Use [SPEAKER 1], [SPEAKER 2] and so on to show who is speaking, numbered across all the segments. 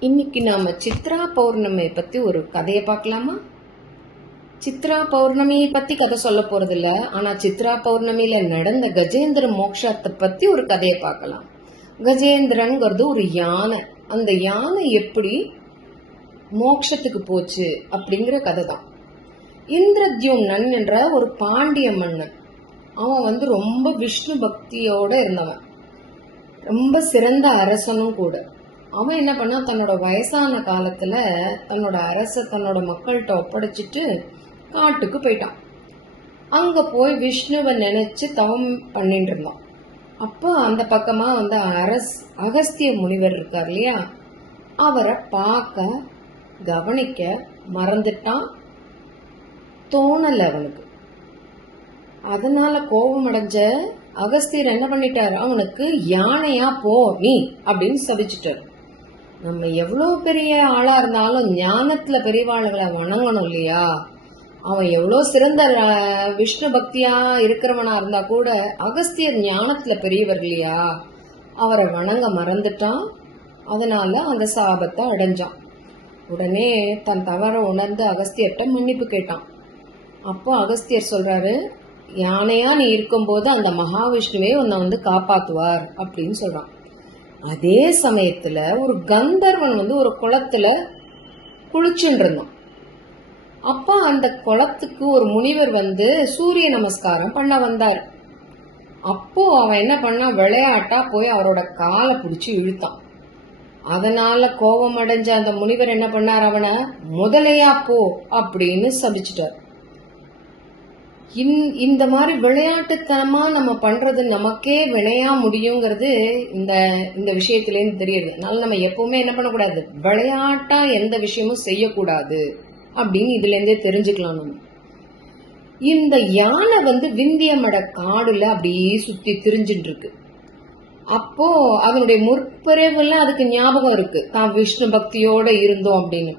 [SPEAKER 1] இன்னைக்கு நாம சித்ரா பௌர்ணமியை பத்தி ஒரு கதையை பார்க்கலாமா? சித்ரா பௌர்ணமியை பத்தி கதை சொல்ல போறது இல்ல ஆனா சித்ரா பௌர்ணமியில நடந்த கஜேந்திர மோக்ஷத்தை பத்தி ஒரு கதையை பார்க்கலாம். கஜேந்திரன்ங்கிறது ஒரு யானை. அந்த யானை எப்படி மோக்ஷத்துக்கு போச்சு அப்படிங்கிற கதை தான் இந்திரத்யும்னன் என்ற ஒரு பாண்டிய மன்னன். அவன் வந்து ரொம்ப விஷ்ணு பக்தியோட இருந்தவன். ரொம்ப சிறந்த அரசனும் கூட. அவன் என்ன பண்ணா தன்னோட வயசான காலத்துல தன்னோட அரச தன்னோட மக்கள்கிட்ட ஒப்படைச்சிட்டு காட்டுக்கு போயிட்டான். அங்க போய் விஷ்ணுவை நினைச்சு தவம் பண்ணிட்டு இருந்தான். அப்போ அந்த பக்கமா வந்து அரஸ் அகஸ்திய முனிவர் இருக்கார் இல்லையா? அவரை பார்க்க கவனிக்க மறந்துட்டான். தோணல அவனுக்கு. அதனால கோபம் அடைஞ்ச அகஸ்தியர் என்ன பண்ணிட்டாரு? அவனுக்கு யானையா போ நீ அப்படின்னு சபிச்சிட்டார். நம்ம எவ்வளவு பெரிய ஆளா இருந்தாலும் ஞானத்துல பெரியவாளுகளை வணங்கணும் இல்லையா? அவன் எவ்வளவு சிறந்த விஷ்ணு பக்தியா இருக்கிறவனா இருந்தா கூட அகஸ்தியர் ஞானத்துல பெரியவர் இல்லையா? அவரை வணங்க மறந்துட்டான். அதனால அந்த சாபத்தை அடைஞ்சான். உடனே தன் தவற உணர்ந்து அகஸ்தியர்கிட்ட மன்னிப்பு கேட்டான். அப்போ அகஸ்தியர் சொல்றாரு யானையா நீ இருக்கும்போது அந்த மகாவிஷ்ணுவே உன்னை வந்து காப்பாத்துவார் அப்படின்னு சொல்றான். அதே சமயத்துல ஒரு கந்தர்வன் வந்து ஒரு குளத்துல குளிச்சுட்டு இருந்தான். அப்ப அந்த குளத்துக்கு ஒரு முனிவர் வந்து சூரிய நமஸ்காரம் பண்ண வந்தார். அப்போ அவன் என்ன பண்ணா விளையாட்டா போய் அவரோட காலை பிடிச்சி இழுத்தான். அதனால கோபம் அடைஞ்ச அந்த முனிவர் என்ன பண்ணார் அவனை? முதலையா போ அப்படின்னு சபிச்சிட்டார். இந்- இந்த மாதிரி விளையாட்டுத்தனமா நம்ம பண்றது நமக்கே வினையா முடியுங்கிறது இந்த இந்த விஷயத்திலேருந்து தெரியுது அதனால நம்ம எப்பவுமே என்ன பண்ணக்கூடாது? விளையாட்டா எந்த விஷயமும் செய்யக்கூடாது அப்படின்னு இதுல இருந்தே தெரிஞ்சுக்கலாம் நம்ம. இந்த யானை வந்து விந்தியமட காடுல அப்படியே சுத்தி திரிஞ்சுட்டு இருக்கு அப்போ அதனுடைய முற்பிறவுல அதுக்கு ஞாபகம் இருக்கு. தான் விஷ்ணு பக்தியோட இருந்தோம் அப்படின்னு.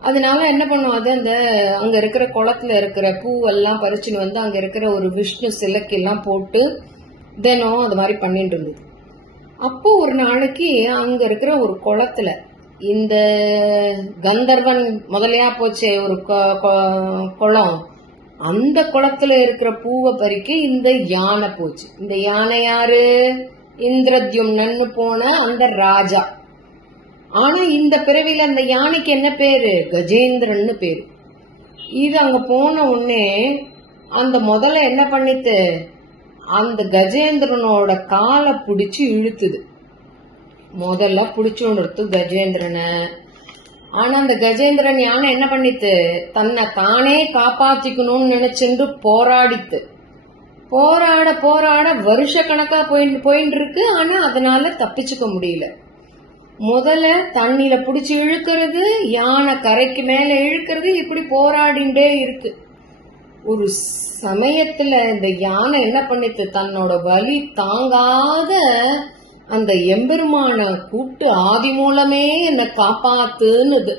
[SPEAKER 1] அதனால என்ன பண்ணுவோம்? அது அந்த அங்க இருக்கிற குளத்துல இருக்கிற பூவெல்லாம் பறிச்சுன்னு வந்து அங்க இருக்கிற ஒரு விஷ்ணு சிலைக்கு எல்லாம் போட்டு தினம் அது மாதிரி பண்ணிட்டு இருந்தது. அப்போ ஒரு நாளைக்கு அங்க இருக்கிற ஒரு குளத்துல இந்த கந்தர்வன் முதலையா போச்சே ஒரு கொ- கொ- குளம் அந்த குளத்துல இருக்கிற பூவை பறிக்க இந்த யானை போச்சு. இந்த யானை யாரு? இந்திரத்யும்னன்னு போன அந்த ராஜா. ஆனா இந்த பிறவில அந்த யானைக்கு என்ன பேரு? கஜேந்திரன்னு பேரு. இது அங்க போன உடனே அந்த முதல்ல என்ன பண்ணித்து அந்த கஜேந்திரனோட காலை பிடிச்சு இழுத்துது. முதல்ல பிடிச்சோன்னு கஜேந்திரனை. ஆனா அந்த கஜேந்திரன் யானை என்ன பண்ணித்து தன்னை தானே காப்பாத்திக்கணும்னு நினைச்சென்று போராடித்து. போராட போராட வருஷ கணக்கா போயிட்டு போயின்னு இருக்கு ஆனா அதனால தப்பிச்சுக்க முடியல. முதல்ல தண்ணியில புடிச்சு இழுக்கிறது யானை கரைக்கு மேல இழுக்கிறது இப்படி போராடிண்டே இருக்கு. ஒரு சமயத்துல இந்த யானை என்ன பண்ணித்து தன்னோட வலி தாங்காத அந்த எம்பெருமான கூட்டு ஆதி மூலமே என்னை காப்பாத்துன்னுது.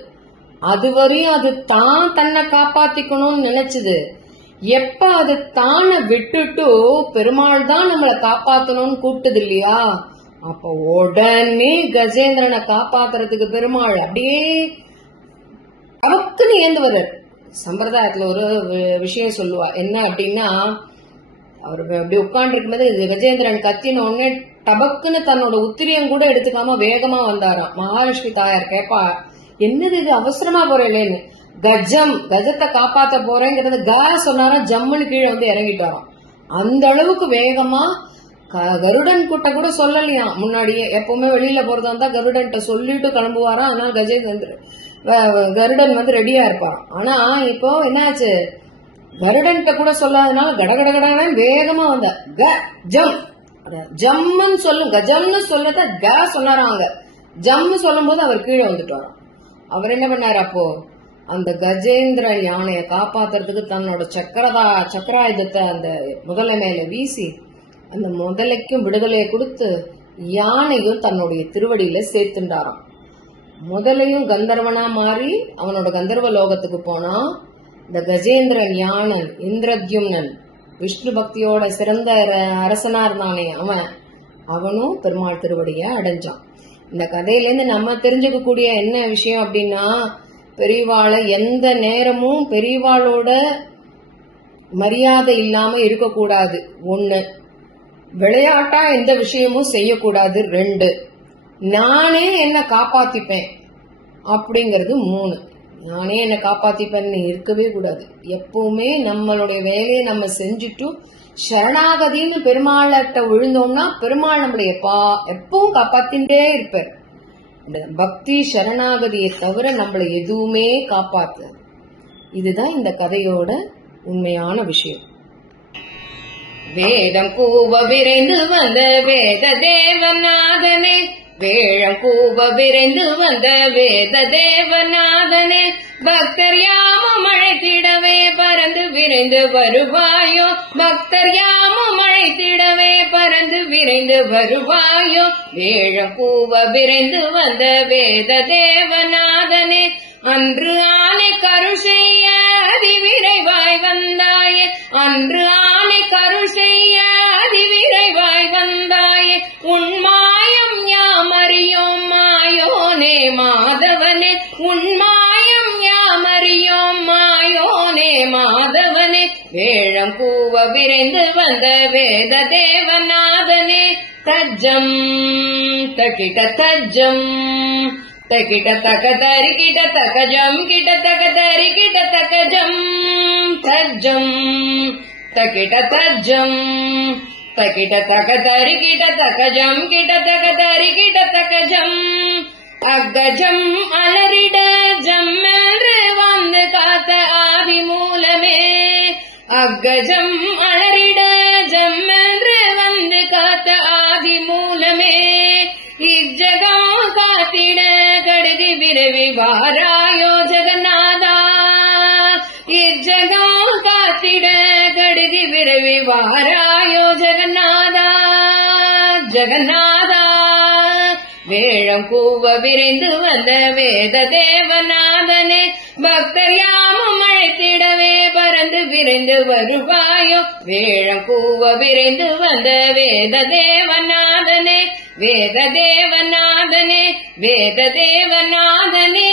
[SPEAKER 1] அதுவரையும் அது தான் தன்னை காப்பாத்திக்கணும்னு நினைச்சது. எப்ப அது தானை விட்டுட்டு பெருமாள் தான் நம்மளை காப்பாத்தணும்னு கூப்பிட்டது இல்லையா? அப்ப உடனே கஜேந்திரனை காப்பாத்துறதுக்கு பெருமாள் அப்படியே அவத்துன்னு ஏந்து வர்றார் சம்பிரதாயத்துல ஒரு விஷயம் சொல்லுவா. என்ன அப்படின்னா அவர் அப்படி உட்காந்துருக்கும் இருக்கும்போது கஜேந்திரன் கத்தின உடனே டபக்குன்னு தன்னோட உத்திரியம் கூட எடுத்துக்காம வேகமா வந்தாராம். மகாலட்சுமி தாயார் கேப்பா என்னது இது? அவசரமா போறேன்னு கஜம் கஜத்தை காப்பாத்த போறேங்கிறது க சொன்னாராம். ஜம்முன்னு கீழே வந்து இறங்கிட்டாராம். அந்த அளவுக்கு வேகமா கருடன் கூட்ட கூட சொல்லலையாம் முன்னாடியே எப்பவுமே வெளியில போறதா இருந்தா கருடன்கிட்ட சொல்லிட்டு கிளம்புவாராம் அதனால கஜேந்திர வ- கருடன் வந்து ரெடியா இருப்பான். ஆனா இப்போ என்னாச்சு? கருடன்கிட்ட கூட சொல்லாதனால கடகட வேகமா வந்த. க ஜம். அத ஜம்முன்னு சொல்லும் கஜம்னு சொல்லத க சொன்னாராங்க. ஜம்னு சொல்லும்போது அவர் கீழே வந்துட்டாராம். அவர் என்ன பண்ணார் அப்போ? அந்த கஜேந்திர யானையை காப்பாத்துறதுக்கு தன்னோட சக்கரதா சக்கராயுதத்தை அந்த முதல்ல மேல வீசி அந்த முதலைக்கும் விடுதலையை கொடுத்து யானையும் தன்னுடைய திருவடியில சேர்த்துண்டாராம். முதலையும் கந்தர்வனா மாறி அவனோட கந்தர்வ லோகத்துக்கு போனா இந்த கஜேந்திரன் யானன் இந்திரத்யும்னன் விஷ்ணு பக்தியோட சிறந்த அரசனா இருந்தானே அவன் அவனும் பெருமாள் திருவடிய அடைஞ்சான். இந்த கதையிலேருந்து நம்ம தெரிஞ்சுக்கக்கூடிய என்ன விஷயம் அப்படின்னா பெரியவாளை எந்த நேரமும் பெரியவாளோட மரியாதை இல்லாம இருக்கக்கூடாது. ஒன்று விளையாட்டா எந்த விஷயமும் செய்யக்கூடாது. ரெண்டு நானே என்ன காப்பாத்திப்பேன். அப்படிங்கிறது மூணு. நானே என்னை காப்பாத்திப்பேன்னு இருக்கவே கூடாது. எப்பவுமே நம்மளுடைய வேலையை நம்ம செஞ்சுட்டு சரணாகதின்னு பெருமாள்கிட்ட விழுந்தோம்னா பெருமாள் நம்மளை எப்பா எப்பவும் காப்பாத்தின்றே இருப்பார். இந்த பக்தி சரணாகதியை தவிர நம்மளை எதுவுமே காப்பாத்து இதுதான் இந்த கதையோட உண்மையான விஷயம். வேதம் கூவ விரைந்து வந்த வேத தேவநாதனே வேழம் கூவ விரைந்து வந்த வேத தேவநாதனே பக்தர் யாமும் அழைத்திடவே பறந்து விரைந்து வருவாயோ. பக்தர் யாமும் அழைத்திடவே பறந்து விரைந்து வருவாயோ. வேழம் கூவ விரைந்து வந்த வேத தேவநாதனே அன்று ஆனை கருள் செய்ய அதிவிரைவாய் வந்தாயே. அன்று ஆனை வேழம் கூவ விரைந்து வந்த வேத தேவநாதனே தஜ்ஜம் தகிட தஜ்ஜம் தகிட தக தரிகிட தகஜம் கிட தக தரிகிட தகஜம் தஜ்ஜம் தகிட தஜ்ஜம் தகிட தக தரிகிட தகஜம் கிட தக தரிகிட தகஜம் அக்கஜம் அலறிட ஜம்மென்று அக்கஜம் அலறிட ஜம்மென்று வந்து காத்த ஆதி மூலமே இஜகம் காத்திட கடுகு விரைவி வாராயோ ஜெகநாதா இஜகம் காத்திட கடுகு விரைவி வாராயோ ஜெகநாதா ஜெகநாதா வேழம் கூவ விரைந்து வந்த வேத தேவநாதனே பக்தர் யாமும் அழைத்திடவே பறந்து விரைந்து வருவாயோ? வேழம் கூவ விரைந்து வந்த வேத தேவநாதனே வேத தேவநாதனே வேத தேவநாதனே